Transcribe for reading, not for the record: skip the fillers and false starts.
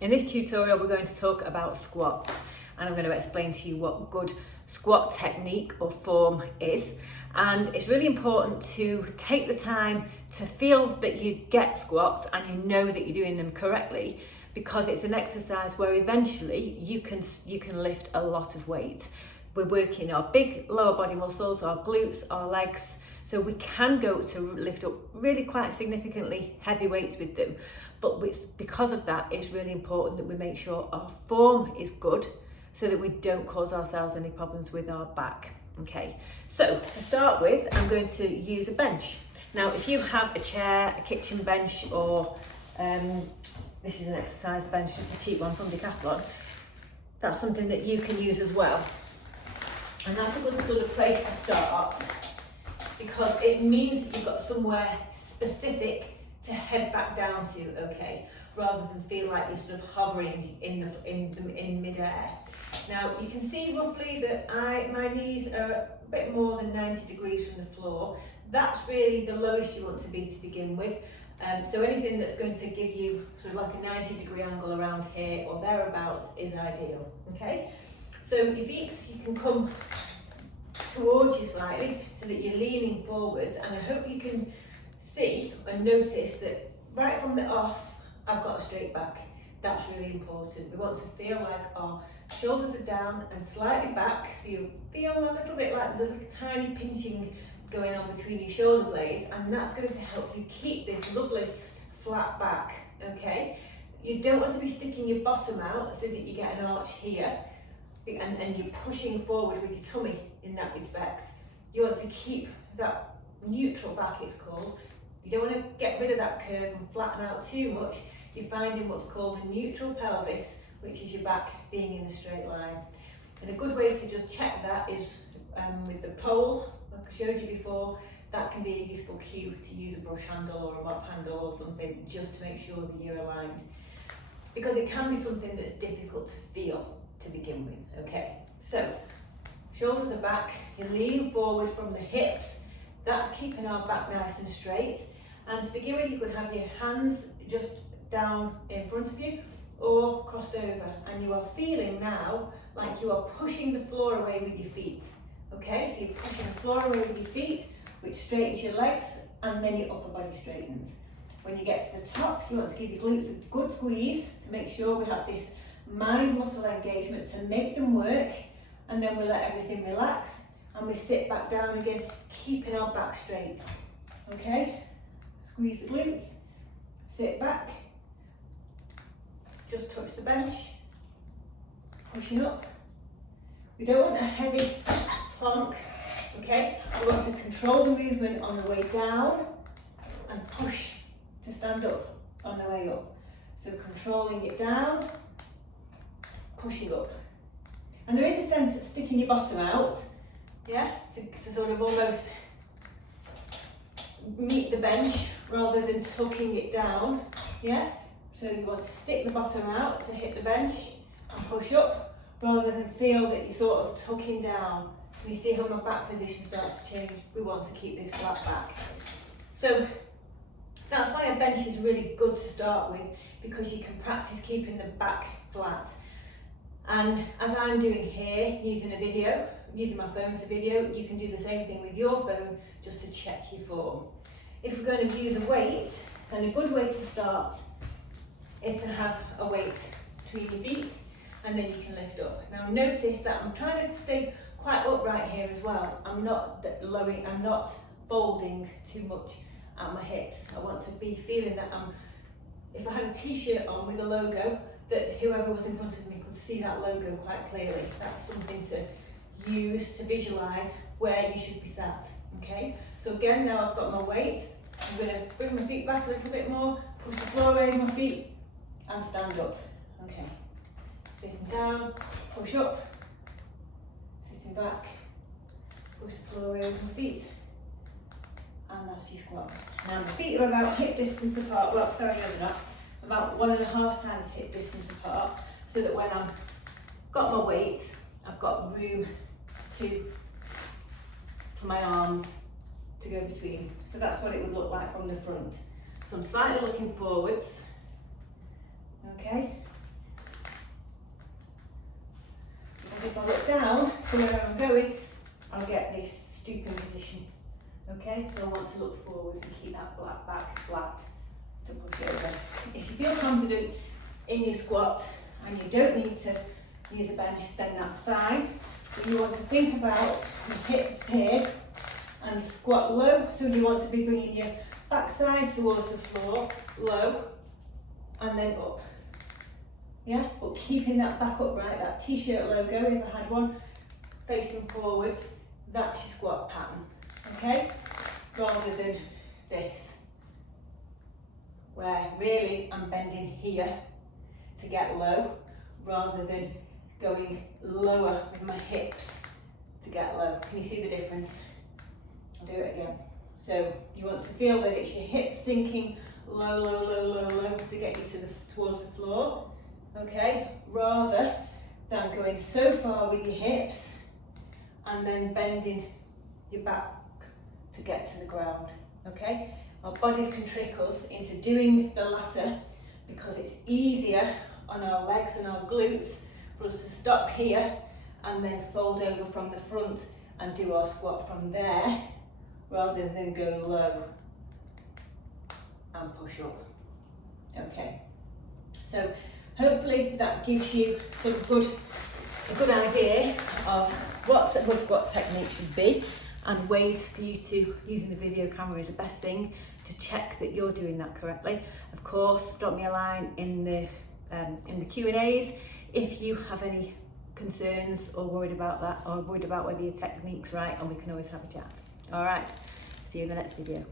In this tutorial we're going to talk about squats, and I'm going to explain to you what good squat technique or form is. And it's really important to take the time to feel that you get squats and you know that you're doing them correctly, because it's an exercise where eventually you can lift a lot of weight. We're working our big lower body muscles, our glutes, our legs, so we can go to lift up really quite significantly heavy weights with them. But because of that, it's really important that we make sure our form is good so that we don't cause ourselves any problems with our back. Okay, so to start with, I'm going to use a bench. Now, if you have a chair, a kitchen bench, or this is an exercise bench, just a cheap one from Decathlon, that's something that you can use as well. And that's a good sort of place to start, because it means that you've got somewhere specific to head back down to, okay, rather than feel like you're sort of hovering in mid-air. Now you can see roughly that my knees are a bit more than 90 degrees from the floor. That's really the lowest you want to be to begin with. So anything that's going to give you sort of like a 90-degree angle around here or thereabouts is ideal, okay? So your feet, you can come towards you slightly so that you're leaning forwards, and I hope you can see and notice that right from the off, I've got a straight back. That's really important. We want to feel like our shoulders are down and slightly back, so you feel a little bit like there's a little tiny pinching going on between your shoulder blades, and that's going to help you keep this lovely flat back, okay? You don't want to be sticking your bottom out so that you get an arch here, and you're pushing forward with your tummy in that respect. You want to keep that neutral back, it's called. You don't want to get rid of that curve and flatten out too much. You're finding what's called a neutral pelvis, which is your back being in a straight line. And a good way to just check that is with the pole, like I showed you before. That can be a useful cue to use a brush handle or a mop handle or something, just to make sure that you're aligned. Because it can be something that's difficult to feel to begin with, okay? So, shoulders are back, you're leaning forward from the hips. That's keeping our back nice and straight. And to begin with, you could have your hands just down in front of you or crossed over, and you are feeling now like you are pushing the floor away with your feet. Okay, so you're pushing the floor away with your feet, which straightens your legs, and then your upper body straightens. When you get to the top, you want to give your glutes a good squeeze to make sure we have this mind muscle engagement to make them work, and then we let everything relax and we sit back down again, keeping our back straight. Okay, squeeze the glutes, sit back, just touch the bench, pushing up. We don't want a heavy plank, okay? We want to control the movement on the way down and push to stand up on the way up. So controlling it down, pushing up. And there is a sense of sticking your bottom out, yeah, to sort of almost meet the bench rather than tucking it down, yeah? So you want to stick the bottom out to hit the bench and push up, rather than feel that you're sort of tucking down. You see how my back position starts to change? We want to keep this flat back. So that's why a bench is really good to start with, because you can practice keeping the back flat. And as I'm doing here, using my phone as a video, you can do the same thing with your phone just to check your form. If we're going to use a weight, then a good way to start is to have a weight between your feet, and then you can lift up. Now notice that I'm trying to stay quite upright here as well. I'm not lowering, I'm not folding too much at my hips. I want to be feeling that if I had a t-shirt on with a logo, that whoever was in front of me could see that logo quite clearly. That's something to use to visualize where you should be sat, okay? So again, now I've got my weight, I'm gonna bring my feet back a little bit more, push the floor away with my feet, and stand up, okay? Sitting down, push up, sitting back, push the floor away with my feet, and that's your squat. Now my feet are about hip distance apart, well sorry, no they're not, about 1.5 times hip distance apart, so that when I've got my weight, I've got room for my arms to go between. So that's what it would look like from the front. So I'm slightly looking forwards, okay? So wherever I'm going, I'll get this stooping position. Okay, so I want to look forward and keep that back flat to push over. If you feel confident in your squat and you don't need to use a bench, then that's fine. But you want to think about your hips here and squat low. So you want to be bringing your backside towards the floor, low, and then up. Yeah, but keeping that back upright, that t-shirt logo, if I had one, facing forwards, that's your squat pattern, okay? Rather than this, where really I'm bending here to get low, rather than going lower with my hips to get low. Can you see the difference? I'll do it again. So you want to feel that it's your hips sinking low, low, low, low, low to get you towards the floor, okay? Rather than going so far with your hips and then bending your back to get to the ground, okay? Our bodies can trick us into doing the latter because it's easier on our legs and our glutes for us to stop here and then fold over from the front and do our squat from there, rather than go low and push up. Okay, so hopefully that gives you a good idea of what a good squat technique should be, and ways for you to, using the video camera is the best thing to check that you're doing that correctly. Of course, drop me a line in the Q&As if you have any concerns or worried about that, or worried about whether your technique's right, and we can always have a chat. All right, see you in the next video.